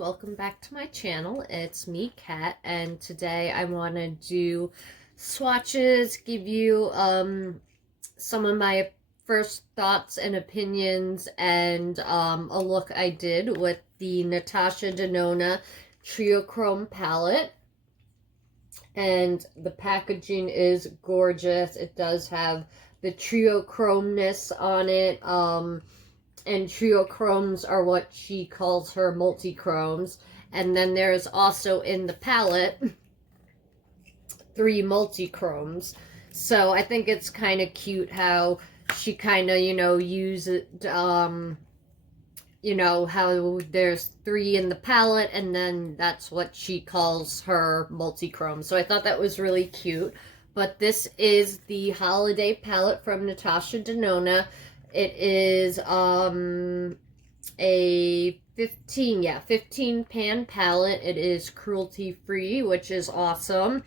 welcome back to my channel. It's me, Kat, and today I want to do swatches, give you some of my first thoughts and opinions, and a look I did with the Natasha Denona Triochrome palette. And the packaging is gorgeous. It does have the triochromeness on it. And triochromes are what she calls her multichromes. And then there's also in the palette 3 multichromes. So I think it's kind of cute how she kind of, uses, how there's 3 in the palette, and then that's what she calls her multichrome. So I thought that was really cute. But this is the holiday palette from Natasha Denona. It is a 15 pan palette. It is cruelty free, which is awesome.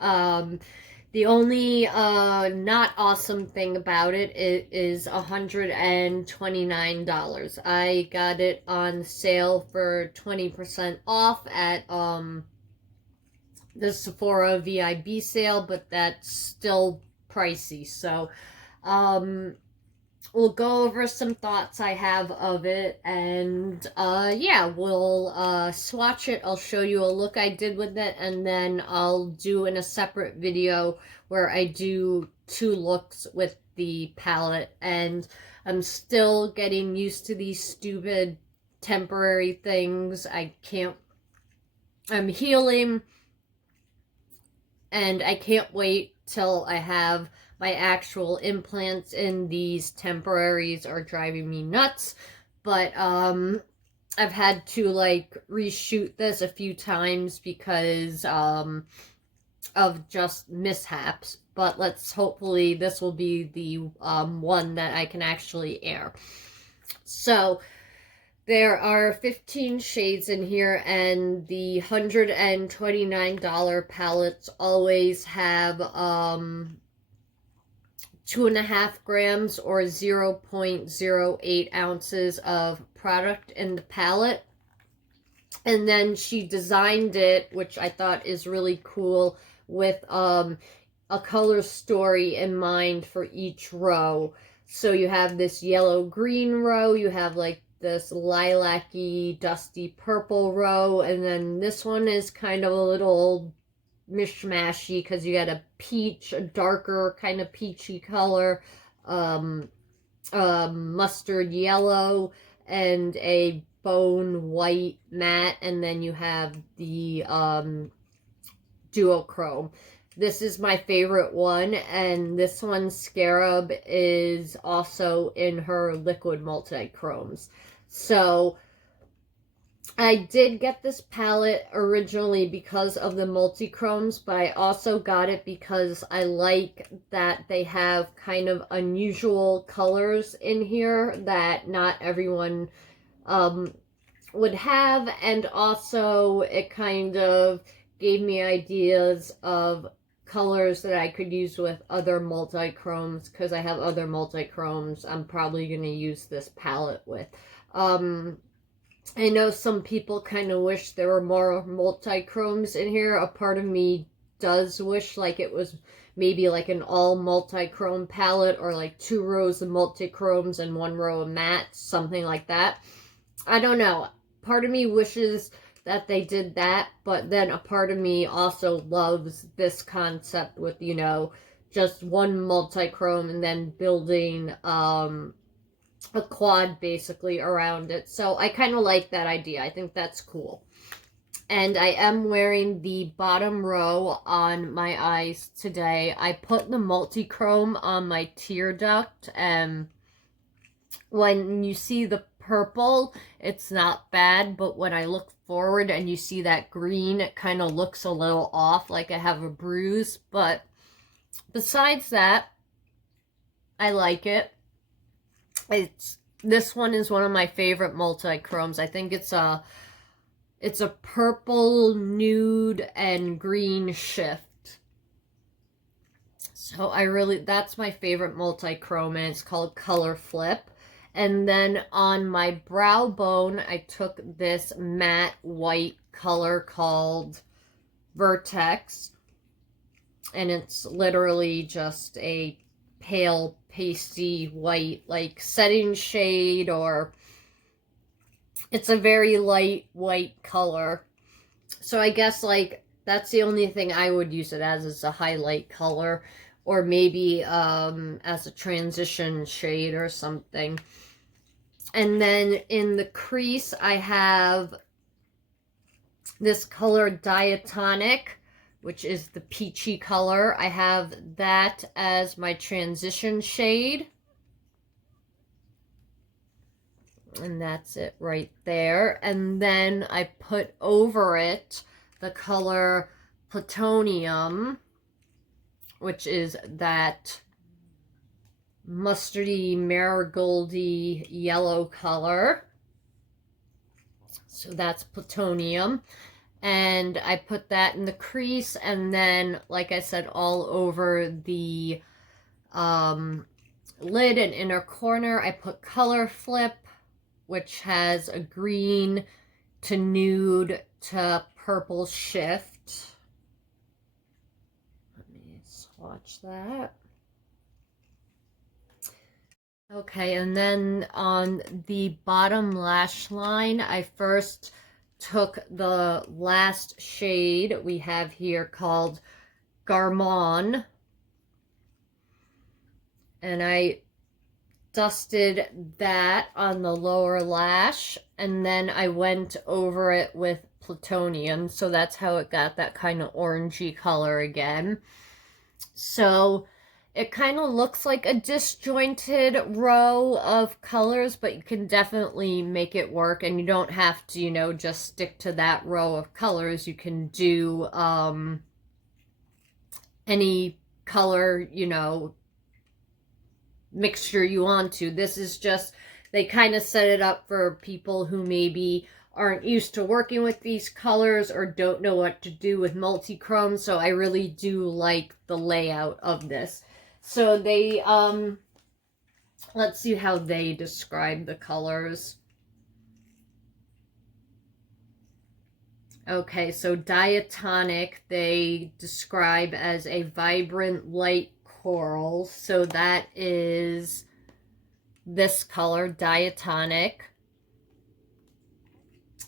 The only not awesome thing about it is $129. I got it on sale for 20% off at the Sephora VIB sale, but that's still pricey. So we'll go over some thoughts I have of it, and yeah, we'll swatch it. I'll show you a look I did with it, and then I'll do in a separate video where I do 2 looks with the palette. And I'm still getting used to these stupid temporary things. I'm healing, and I can't wait till I have my actual implants in. These temporaries are driving me nuts. But I've had to reshoot this a few times because of just mishaps. But hopefully this will be the one that I can actually air. So there are 15 shades in here, and the $129 palettes always have 2.5 grams or 0.08 ounces of product in the palette. And then she designed it, which I thought is really cool, with a color story in mind for each row. So you have this yellow-green row, you have this lilac-y, dusty purple row, and then this one is kind of a little mishmashy because you got a darker kind of peachy color, mustard yellow, and a bone white matte, and then you have the duochrome. This is my favorite one, and this one, Scarab, is also in her liquid multichromes. So I did get this palette originally because of the multichromes, but I also got it because I like that they have kind of unusual colors in here that not everyone would have, and also it kind of gave me ideas of colors that I could use with other multichromes, because I have other multichromes I'm probably going to use this palette with. I know some people kind of wish there were more multichromes in here. A part of me does wish it was maybe an all multichrome palette, or 2 rows of multichromes and 1 row of mattes, something like that. I don't know. Part of me wishes that they did that, but then a part of me also loves this concept with, just 1 multichrome and then building a quad basically around it. So I kind of like that idea. I think that's cool. And I am wearing the bottom row on my eyes today. I put the multichrome on my tear duct, and when you see the purple, it's not bad, but when I look forward and you see that green, it kind of looks a little off, like I have a bruise. But besides that, I like it. This one is one of my favorite multichromes. I think it's a purple, nude, and green shift. So that's my favorite multichrome, and it's called Color Flip. And then on my brow bone, I took this matte white color called Vertex. And it's literally just a pale, pasty white, like setting shade, or it's a very light white color. So I guess like that's the only thing I would use it as, is a highlight color, or maybe as a transition shade or something. And then in the crease, I have this color Diatonic, which is the peachy color. I have that as my transition shade. And that's it right there. And then I put over it the color Plutonium, which is that mustardy, marigoldy yellow color. So that's Plutonium. And I put that in the crease, and then, like I said, all over the lid and inner corner, I put Color Flip, which has a green to nude to purple shift. Let me swatch that. Okay, and then on the bottom lash line, I first took the last shade we have here called Garmon, and I dusted that on the lower lash, and then I went over it with Plutonium, so that's how it got that kind of orangey color again. So it kind of looks like a disjointed row of colors, but you can definitely make it work, and you don't have to, you know, just stick to that row of colors. You can do any color, you know, mixture you want to. This is just, they kind of set it up for people who maybe aren't used to working with these colors or don't know what to do with multi-chrome, so I really do like the layout of this. So they, let's see how they describe the colors. Okay, so Diatonic, they describe as a vibrant light coral. So that is this color, Diatonic.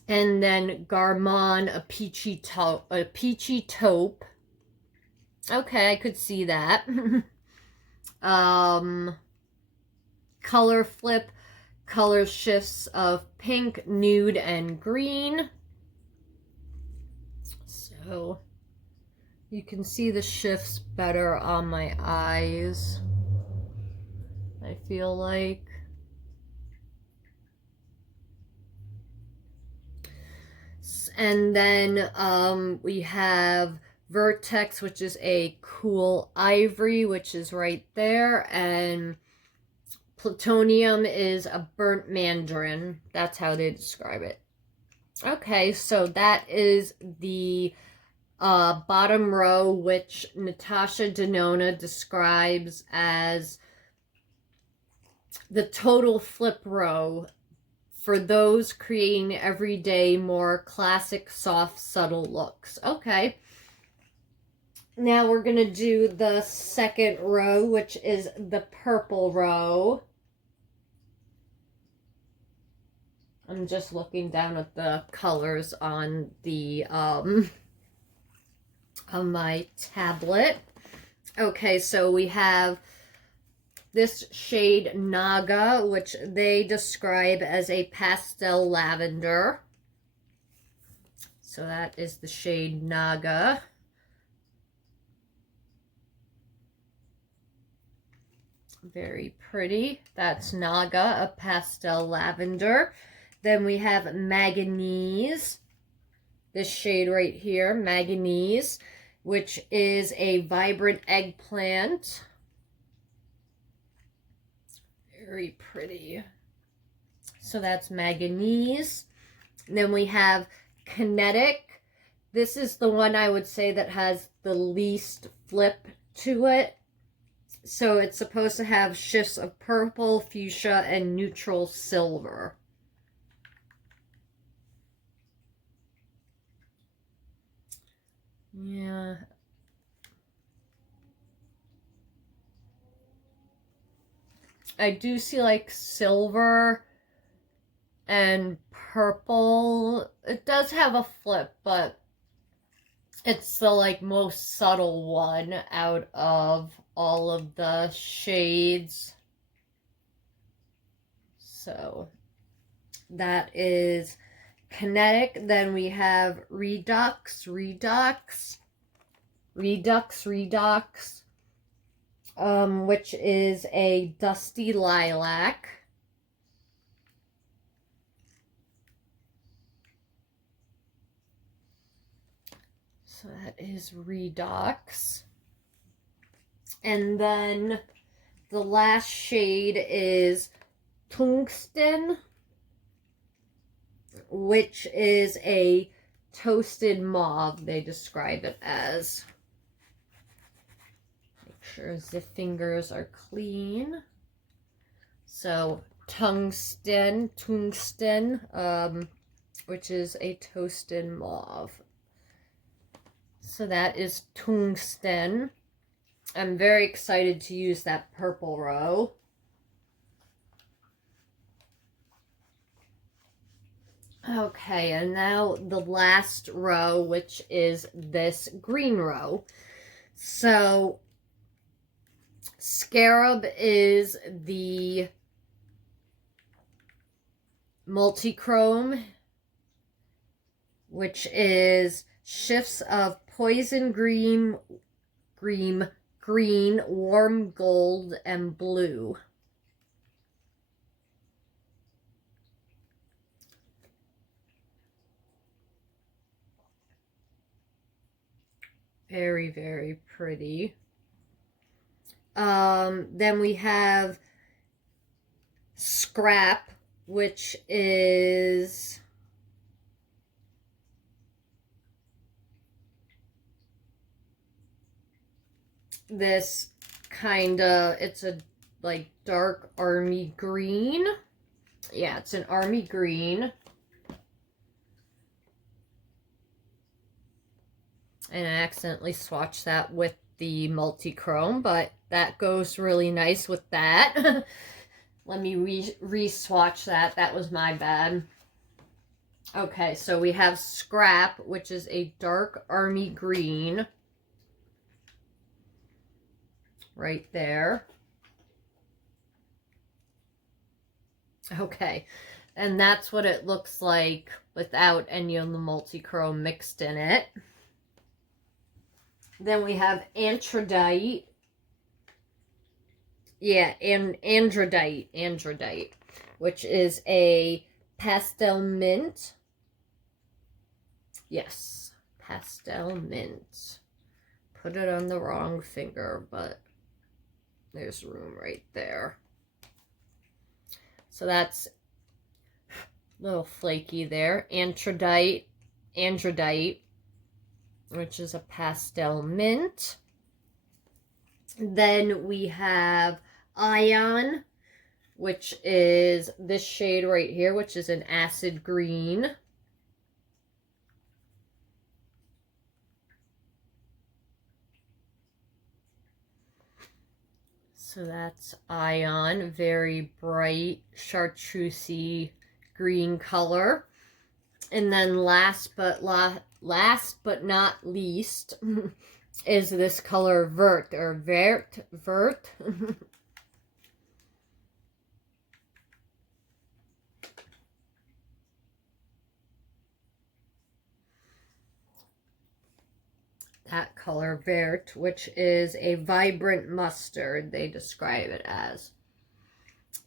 And then Garmon, a peachy taupe. Okay, I could see that. Color Flip, color shifts of pink, nude, and green. So you can see the shifts better on my eyes, I feel like. And then we have Vertex, which is a cool ivory, which is right there, and Plutonium is a burnt mandarin. That's how they describe it. Okay, so that is the bottom row, which Natasha Denona describes as the total flip row for those creating everyday, more classic, soft, subtle looks. Okay. Now we're going to do the second row, which is the purple row. I'm just looking down at the colors on the on my tablet. Okay, so we have this shade Naga, which they describe as a pastel lavender. So that is the shade Naga. Very pretty. That's Naga, a pastel lavender. Then we have Manganese. This shade right here, Manganese, which is a vibrant eggplant. Very pretty. So that's Manganese. Then we have Kinetic. This is the one I would say that has the least flip to it. So it's supposed to have shifts of purple, fuchsia, and neutral silver. Yeah. I do see like silver and purple. It does have a flip, but it's the like most subtle one out of all of the shades. So that is Kinetic. Then we have Redux, which is a dusty lilac. So that is Redux. And then the last shade is Tungsten, which is a toasted mauve, they describe it as. Make sure the fingers are clean. So tungsten, which is a toasted mauve. So that is Tungsten. I'm very excited to use that purple row. Okay, and now the last row, which is this green row. So Scarab is the multichrome, which is shifts of poison green, warm gold, and blue. Very, very pretty. Then we have Scrap, which is this kind of, it's a like dark army green. Yeah, it's an army green. And I accidentally swatched that with the multichrome, but that goes really nice with that. Let me re-swatch that. That was my bad. Okay, so we have Scrap, which is a dark army green. Right there. Okay, and that's what it looks like without any of the multichrome mixed in it. Then we have Androdite. Yeah, Androdite, which is a pastel mint. Yes, pastel mint. Put it on the wrong finger, but there's room right there. So that's a little flaky there. Androdite, which is a pastel mint. Then we have Ion, which is this shade right here, which is an acid green. So that's Ion, very bright, chartreusey green color. And then last but not least is this color Vert. That color Vert, which is a vibrant mustard, they describe it as.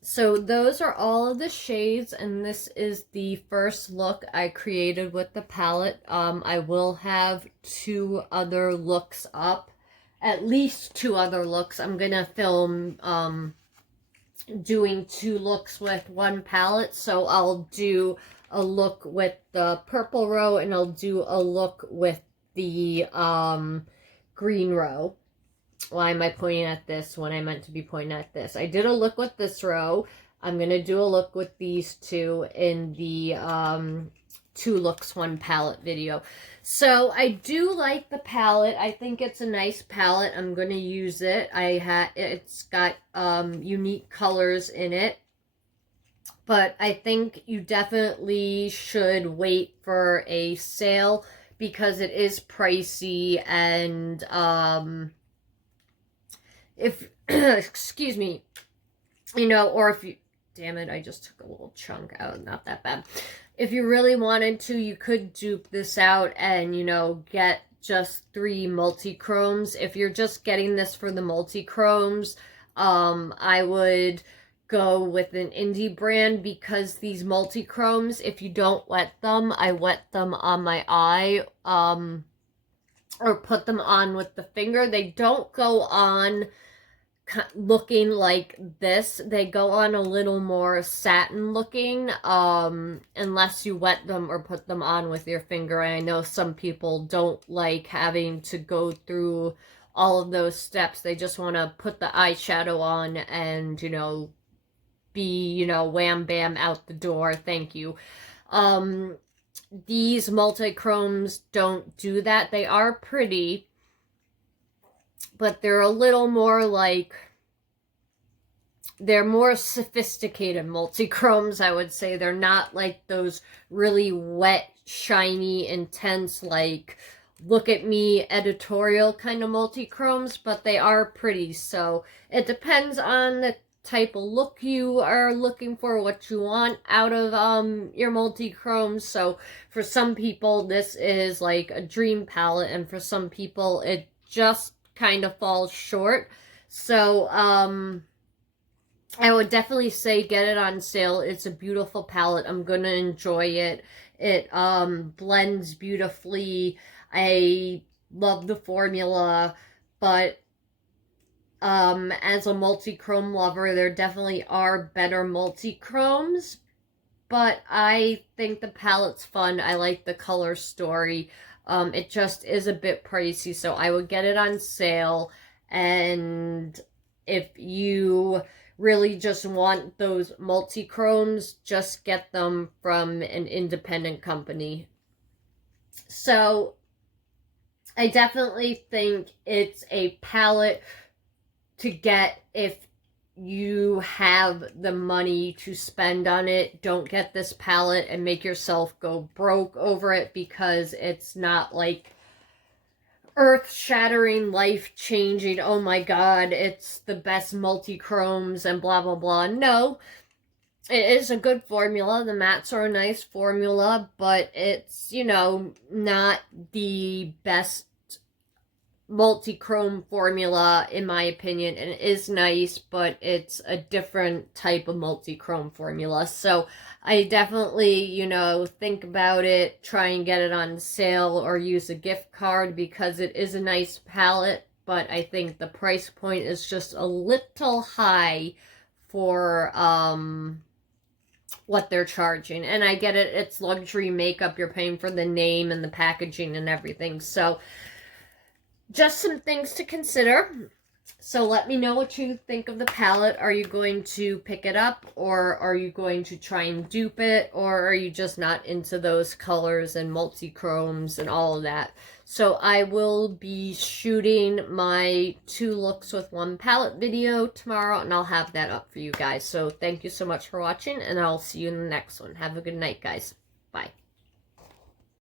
So those are all of the shades, and this is the first look I created with the palette. I will have 2 other looks up, at least 2 other looks. I'm gonna film doing 2 looks with one palette, so I'll do a look with the purple row, and I'll do a look with the green row. Why am I pointing at this when I meant to be pointing at this? I did a look with this row. I'm going to do a look with these two in the two looks one palette video. So I do like the palette. I think it's a nice palette. I'm going to use it. It's got unique colors in it. But I think you definitely should wait for a sale because it is pricey, and if excuse me, you know, or if you, damn it, I just took a little chunk out, not that bad. If you really wanted to, you could dupe this out and, you know, get just 3 multichromes. If you're just getting this for the multichromes, I would go with an indie brand, because these multichromes, if you don't wet them, I wet them on my eye, or put them on with the finger. They don't go on looking like this. They go on a little more satin looking, unless you wet them or put them on with your finger. And I know some people don't like having to go through all of those steps. They just want to put the eyeshadow on and, you know, be, you know, wham bam out the door, thank you. These multichromes don't do that. They are pretty, but they're a little more like, they're more sophisticated multichromes, I would say. They're not like those really wet, shiny, intense, like, look at me editorial kind of multichromes, but they are pretty. So it depends on the type of look you are looking for, what you want out of your multichromes. So for some people this is like a dream palette, and for some people it just kind of falls short. So I would definitely say get it on sale. It's a beautiful palette. I'm gonna enjoy it. It blends beautifully. I love the formula, but as a multichrome lover, there definitely are better multichromes, but I think the palette's fun. I like the color story. It just is a bit pricey, so I would get it on sale. And if you really just want those multichromes, just get them from an independent company. So I definitely think it's a palette to get if you have the money to spend on it. Don't get this palette and make yourself go broke over it, because it's not like earth-shattering, life-changing, oh my god, it's the best multichromes and blah blah blah. No, it is a good formula. The mattes are a nice formula, but it's, you know, not the best multi-chrome formula in my opinion. And it is nice, but it's a different type of multi-chrome formula. So I definitely, you know, think about it, try and get it on sale or use a gift card, because it is a nice palette, but I think the price point is just a little high for what they're charging. And I get it, it's luxury makeup, you're paying for the name and the packaging and everything. So just some things to consider. So let me know what you think of the palette. Are you going to pick it up, or are you going to try and dupe it, or are you just not into those colors and multi-chromes and all of that? So I will be shooting my 2 looks with 1 palette video tomorrow, and I'll have that up for you guys. So thank you so much for watching, and I'll see you in the next one. Have a good night, guys. Bye.